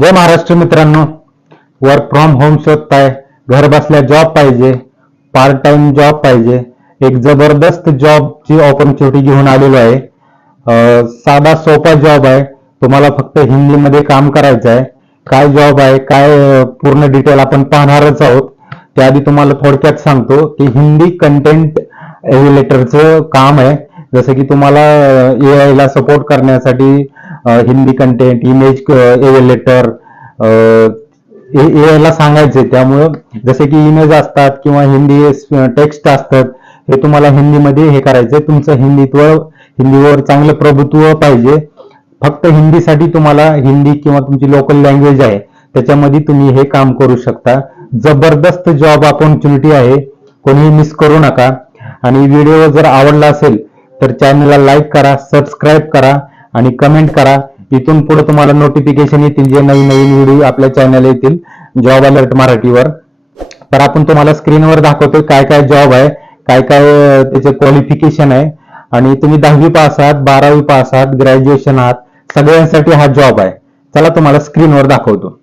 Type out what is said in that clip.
जय महाराष्ट्र मित्रांनो, work from home शोधताय, घर बसल्या जॉब पाहिजे, पार्ट टाइम जॉब पाहिजे, एक जबरदस्त जॉबची ऑपॉर्च्युनिटी घेऊन आलेलो आहे. साधा सोपा जॉब आहे. तुम्हाला फक्त हिंदीमध्ये काम करायचं आहे. काय जॉब आहे, काय पूर्ण डिटेल आपण पाहणारच आहोत. त्याआधी तुम्हाला थोडक्यात सांगतो की हिंदी कंटेंट एव्हिलेटरचं काम आहे. जसं की तुम्हाला AI ला सपोर्ट करण्यासाठी हिंदी कंटेंट, इमेज एव्हिलेटर AI ला सांगायचे. त्यामुळं जसे की इमेज असतात किंवा हिंदी टेक्स्ट असतात, हे तुम्हाला हिंदीमध्ये हे करायचंय. तुमचं हिंदीवर चांगलं प्रभुत्व पाहिजे. फक्त हिंदीसाठी तुम्हाला हिंदी किंवा तुमची लोकल लँग्वेज आहे त्याच्यामध्ये तुम्ही हे काम करू शकता. जबरदस्त जॉब ऑपॉर्च्युनिटी आहे, कोणी मिस करू नका. आणि व्हिडिओ जर आवडला असेल तर चॅनलला लाईक करा, सबस्क्राईब करा आणि कमेंट करा. इथून पुढे तुम्हाला नोटिफिकेशन येतील जे नवीन नवीन व्हिडिओ आपल्या चॅनल येतील जॉब अलर्ट मराठीवर. तर आपण तुम्हाला स्क्रीनवर दाखवतोय काय काय जॉब आहे, काय काय त्याचे क्वालिफिकेशन आहे. आणि तुम्ही 10वी पास आहात, 12वी पास आहात, ग्रॅज्युएशन आहात, सगळ्यांसाठी हा जॉब आहे. चला तुम्हाला स्क्रीनवर दाखवतो.